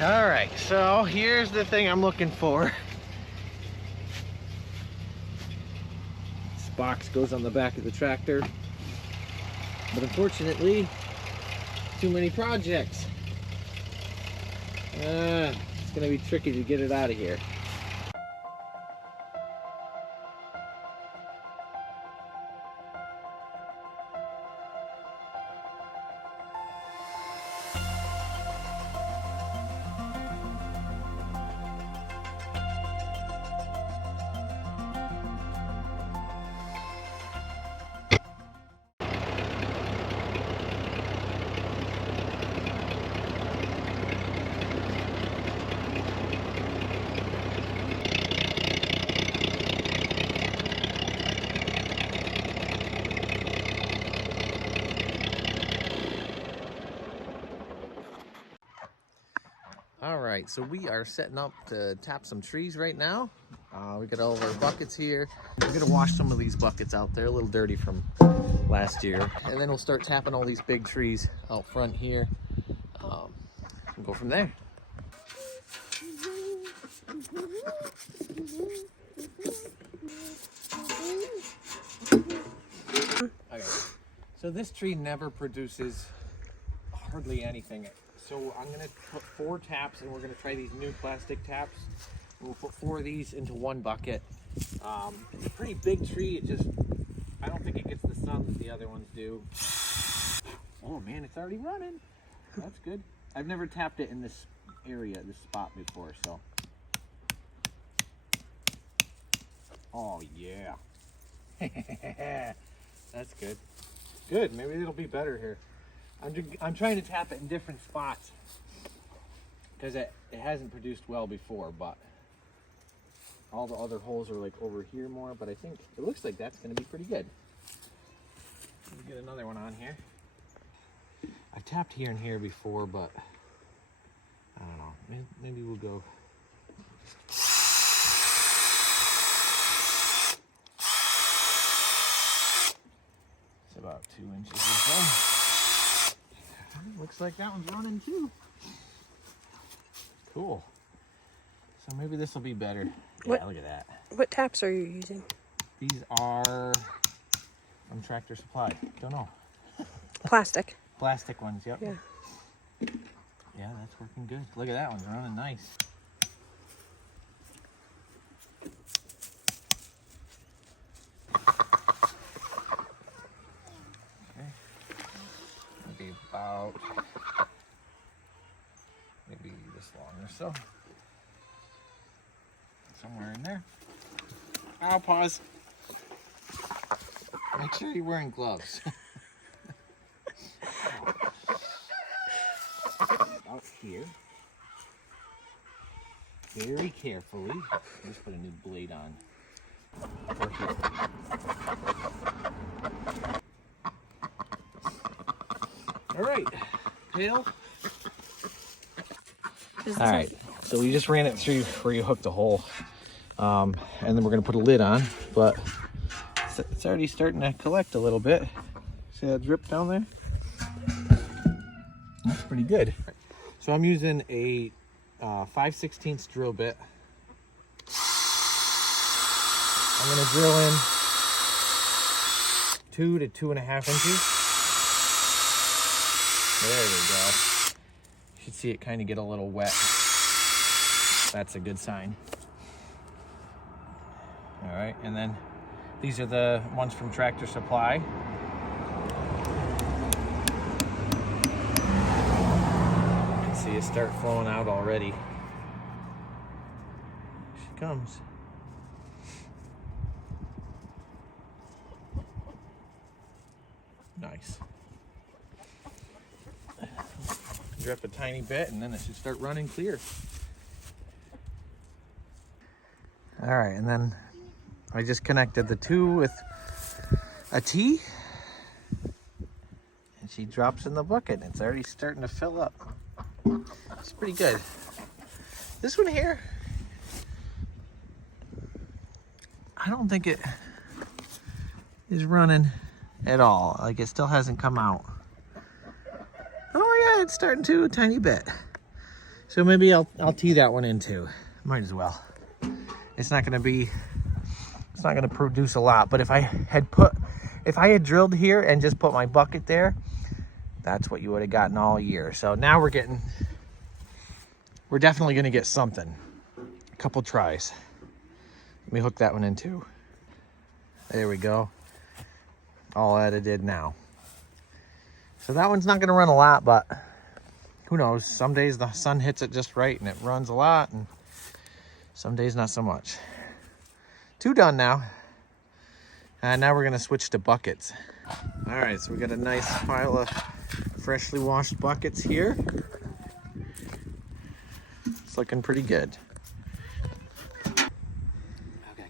All right, so here's the thing I'm looking for. This box goes on the back of the tractor, but unfortunately, too many projects. It's gonna be tricky to get it out of here. All right, so we are setting up to tap some trees right now. We got all of our buckets here. We're gonna wash some of these buckets out. They're a little dirty from last year. And then we'll start tapping all these big trees out front here. And go from there. Okay, so this tree never produces hardly anything. So I'm gonna put 4 taps, and we're gonna try these new plastic taps. We'll put 4 of these into one bucket. It's a pretty big tree. I don't think it gets the sun that the other ones do. Oh man, it's already running. That's good. I've never tapped it in this area, this spot before, so. Oh yeah. That's good. Good, maybe it'll be better here. I'm trying to tap it in different spots because it hasn't produced well before, but all the other holes are like over here more, but I think it looks like that's going to be pretty good. Let me get another one on here. I've tapped here and here before, but I don't know. Maybe we'll go. It's about 2 inches or so. Looks like that one's running too. Cool. So maybe this will be better. Yeah, look at that. What taps are you using? These are from Tractor Supply. Don't know. Plastic. Plastic ones, yep. Yeah. Yeah, that's working good. Look at that one's running nice. Okay. Maybe about this long or so. Somewhere in there. I'll pause. Make sure you're wearing gloves. Out here. Very carefully. Let's put a new blade on. All right, pail. All right, so we just ran it through where you hooked the hole. And then we're gonna put a lid on, but it's already starting to collect a little bit. See that drip down there? That's pretty good. So I'm using a 5/16 drill bit. I'm gonna drill in 2 to 2.5 inches. There we go. You should see it kind of get a little wet. That's a good sign. All right, and then these are the ones from Tractor Supply. You can see it start flowing out already. Here she comes. Nice. Drip a tiny bit, and then it should start running clear. All right, and then I just connected the 2 with a T, and she drops in the bucket. It's already starting to fill up. It's pretty good. This one here, I don't think it is running at all. Like, it still hasn't come out. Oh yeah, it's starting to a tiny bit. So maybe I'll tee that one in too. Might as well. It's not gonna produce a lot, but if I had drilled here and just put my bucket there, that's what you would have gotten all year. So now we're definitely gonna get something. A couple tries. Let me hook that one in too. There we go. All edited now. So that one's not gonna run a lot, but who knows? Some days the sun hits it just right and it runs a lot, and some days not so much. 2 done now. And now we're gonna switch to buckets. All right, so we got a nice pile of freshly washed buckets here. It's looking pretty good. Okay,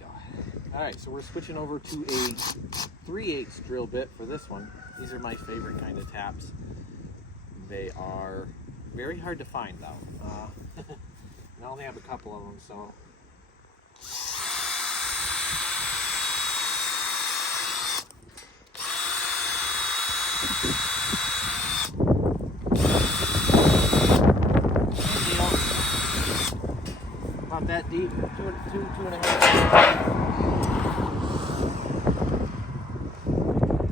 go. All right, so we're switching over to a 3/8 drill bit for this one. These are my favorite kind of taps. They are very hard to find though. I only have a couple of them, so. About that deep, two and a half.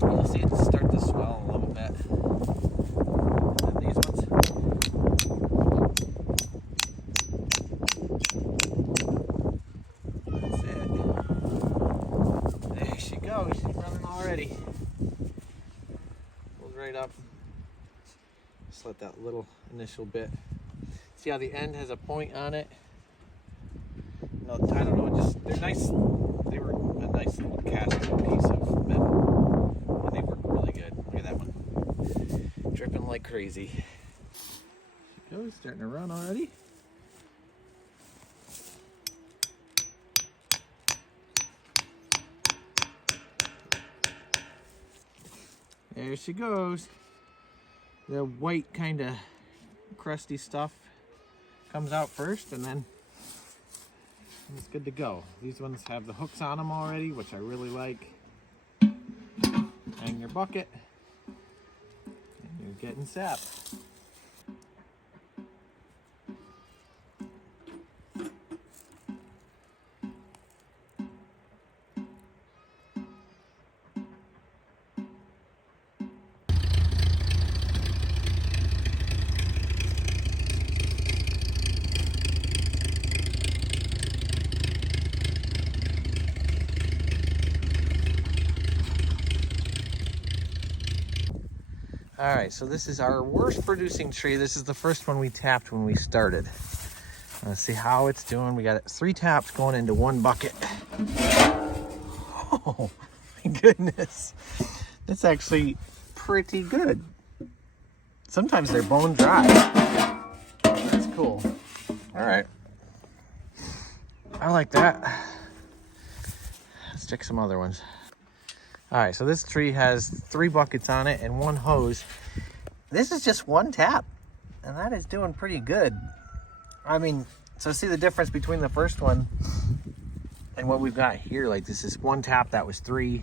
You'll see it start to swell a little bit. And then these ones. That's it. There she goes. She's running already. Goes right up. Just let that little initial bit. See how the end has a point on it? No, I don't know. They're nice. They were a nice little casting piece of metal, and they work really good. Look at that one, dripping like crazy. She goes, starting to run already. There she goes. The white kind of crusty stuff comes out first, and then it's good to go. These ones have the hooks on them already, which I really like. Hang your bucket, and you're getting sap. All right, so this is our worst producing tree. This is the first one we tapped when we started. Let's see how it's doing. We got 3 taps going into 1 bucket. Oh my goodness. That's actually pretty good. Sometimes they're bone dry. That's cool. All right. I like that. Let's check some other ones. All right, so this tree has 3 buckets on it and 1 hose. This is just 1 tap, and that is doing pretty good. I mean, so see the difference between the first one and what we've got here. Like, this is 1 tap, that was 3.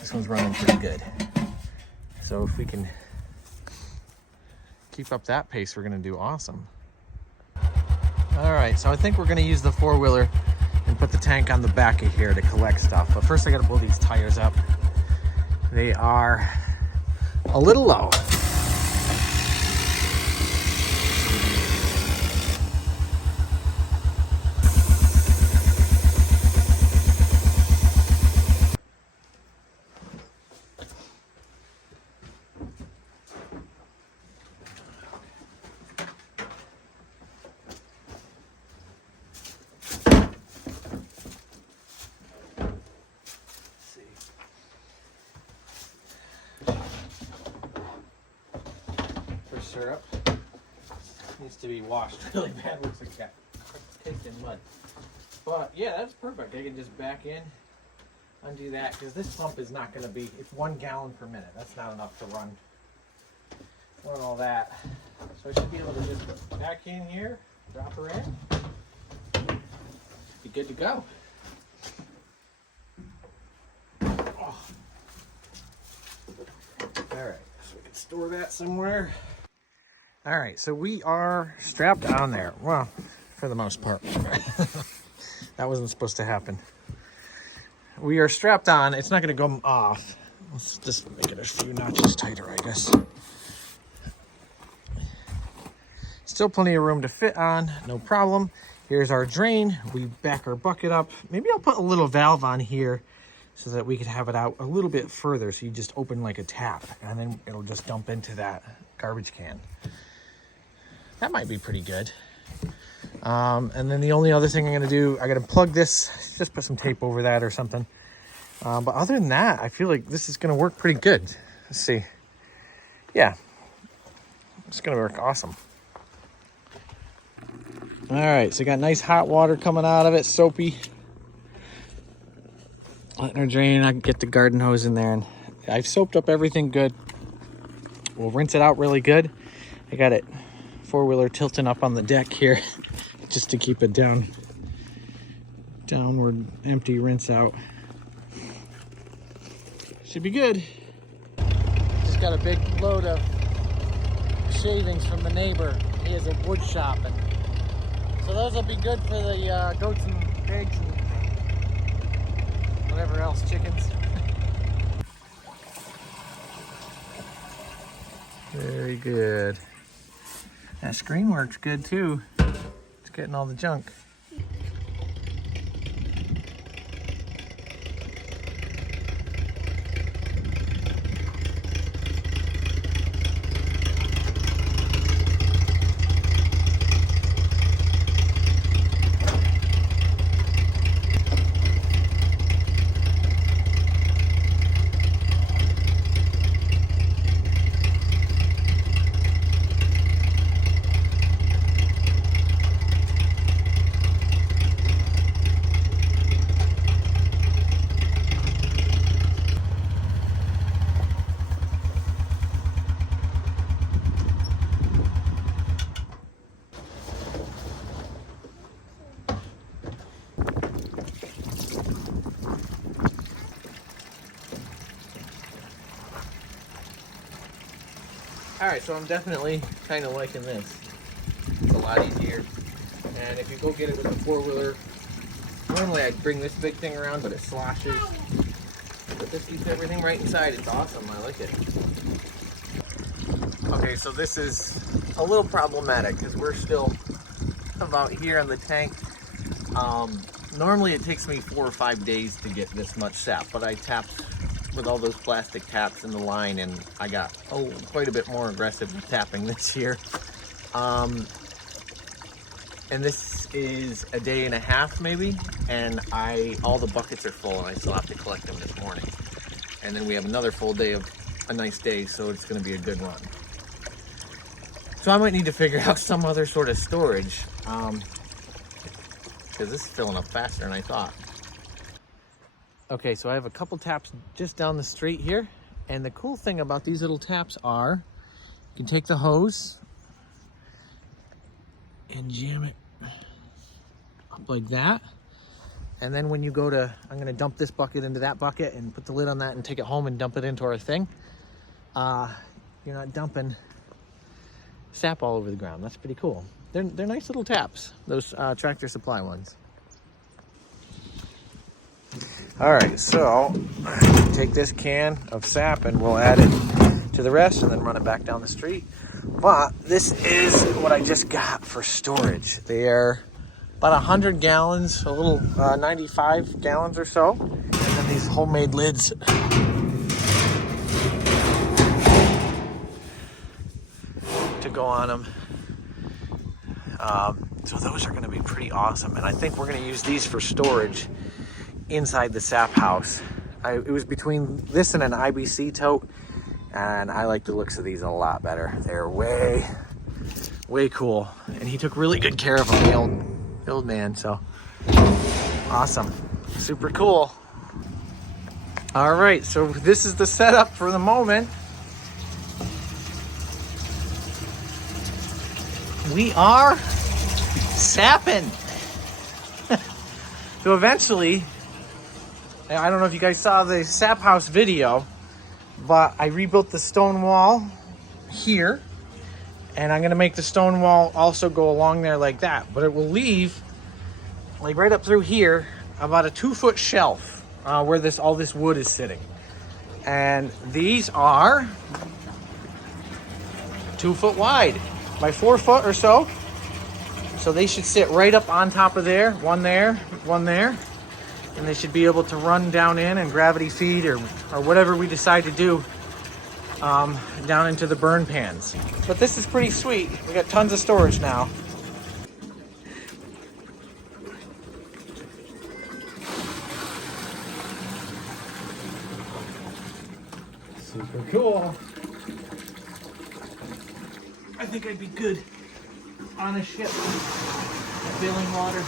This one's running pretty good. So if we can keep up that pace, we're gonna do awesome. All right, so I think we're gonna use the 4-wheeler and put the tank on the back of here to collect stuff. But first I gotta blow these tires up. They are a little low. Syrup needs to be washed really bad. Looks like it got caked in mud. But yeah, that's perfect. I can just back in, undo that, because this pump is not going to be, it's 1 gallon per minute. That's not enough to run all that. So I should be able to just back in here, drop her in, be good to go. Oh. All right, so we can store that somewhere. All right, so we are strapped on there. Well, for the most part. That wasn't supposed to happen. We are strapped on. It's not going to come off. Let's just make it a few notches tighter, I guess. Still plenty of room to fit on, no problem. Here's our drain. We back our bucket up. Maybe I'll put a little valve on here so that we could have it out a little bit further. So you just open like a tap and then it'll just dump into that garbage can. That might be pretty good. And then the only other thing I'm gonna do, I gotta plug this, just put some tape over that or something. But other than that, I feel like this is gonna work pretty good. Let's see. Yeah, it's gonna work awesome. All right, so got nice hot water coming out of it, soapy. Letting her drain, I can get the garden hose in there, and I've soaped up everything good. We'll rinse it out really good. I got it four-wheeler tilting up on the deck here just to keep it downward empty rinse out. Should be good. Just got a big load of shavings from the neighbor. He has a wood shop, and so those will be good for the goats and pigs and whatever else, chickens. Very good. That screen works good too. It's getting all the junk. Alright, so I'm definitely kind of liking this. It's a lot easier. And if you go get it with a four-wheeler, normally I'd bring this big thing around, but it sloshes. But this keeps everything right inside. It's awesome. I like it. Okay, so this is a little problematic because we're still about here in the tank. Normally it takes me 4 or 5 days to get this much sap, but I tapped with all those plastic taps in the line, and I got quite a bit more aggressive with tapping this year. And this is a day and a half maybe, and all the buckets are full, and I still have to collect them this morning. And then we have another full day of a nice day, so it's going to be a good run. So I might need to figure out some other sort of storage, because this is filling up faster than I thought. Okay, so I have a couple taps just down the street here, and the cool thing about these little taps are you can take the hose and jam it up like that, and then when you go to, I'm going to dump this bucket into that bucket and put the lid on that and take it home and dump it into our thing, you're not dumping sap all over the ground. That's pretty cool. They're nice little taps, those Tractor Supply ones. All right, so take this can of sap and we'll add it to the rest and then run it back down the street. But this is what I just got for storage. They are about 100 gallons, a little 95 gallons or so. And then these homemade lids. To go on them. So those are gonna be pretty awesome. And I think we're gonna use these for storage inside the sap house. It was between this and an IBC tote, and I like the looks of these a lot better. They're way cool, and he took really good care of them, the old man, so awesome, super cool. All right, so this is the setup for the moment. We are sapping. So eventually, I don't know if you guys saw the sap house video, but I rebuilt the stone wall here, And I'm gonna make the stone wall also go along there like that, but it will leave like right up through here about a 2-foot shelf where all this wood is sitting. And these are 2 foot wide by 4 foot or so. So they should sit right up on top of there, one there, and they should be able to run down in and gravity feed or whatever we decide to do down into the burn pans. But this is pretty sweet. We got tons of storage now. Super cool. I think I'd be good on a ship filling water.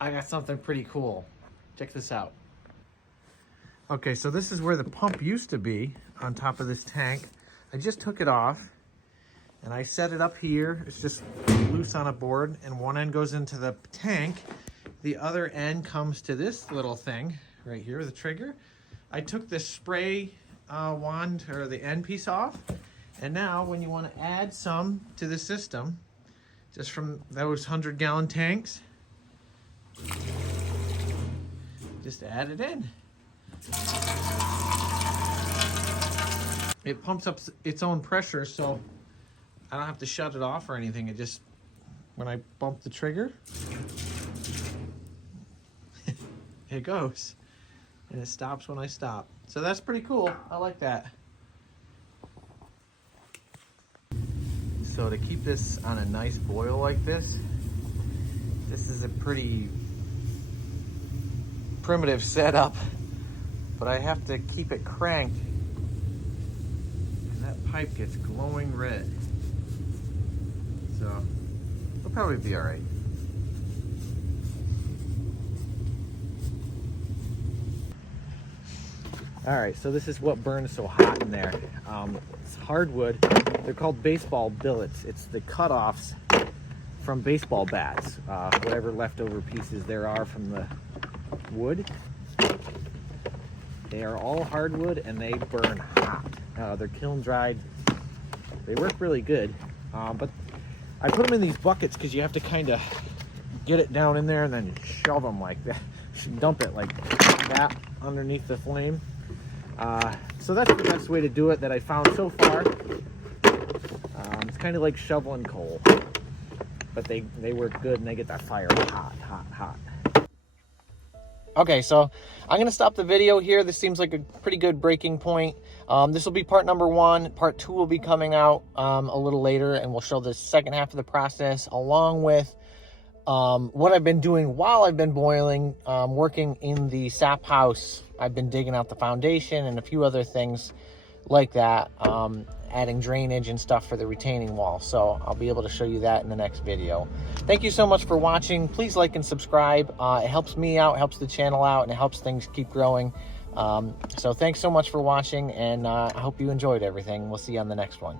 I got something pretty cool. Check this out. Okay, so this is where the pump used to be on top of this tank. I just took it off and I set it up here. It's just loose on a board and one end goes into the tank. The other end comes to this little thing right here, the trigger. I took this spray wand or the end piece off. And now when you want to add some to the system, just from those 100-gallon tanks, just add it in. It pumps up its own pressure, so I don't have to shut it off or anything. It just, when I bump the trigger, it goes. And it stops when I stop. So that's pretty cool. I like that. So to keep this on a nice boil like this is a pretty primitive setup, but I have to keep it cranked and that pipe gets glowing red. So it'll probably be all right. All right, so this is what burns so hot in there. It's hardwood. They're called baseball billets. It's the cutoffs from baseball bats, whatever leftover pieces there are from the wood. They are all hardwood and they burn hot. They're kiln dried. They work really good, but I put them in these buckets because you have to kind of get it down in there and then shove them like that. Dump it like that underneath the flame. So that's the best way to do it that I found so far. It's kind of like shoveling coal, but they work good and they get that fire hot, hot, hot. Okay, so I'm going to stop the video here. This seems like a pretty good breaking point. This will be part number 1. Part 2 will be coming out a little later, and we'll show the second half of the process along with what I've been doing while I've been boiling, working in the sap house. I've been digging out the foundation and a few other things like that, adding drainage and stuff for the retaining wall. So I'll be able to show you that in the next video. Thank you so much for watching. Please like and subscribe. It helps me out, helps the channel out, and it helps things keep growing. So thanks so much for watching, and I hope you enjoyed everything. We'll see you on the next one.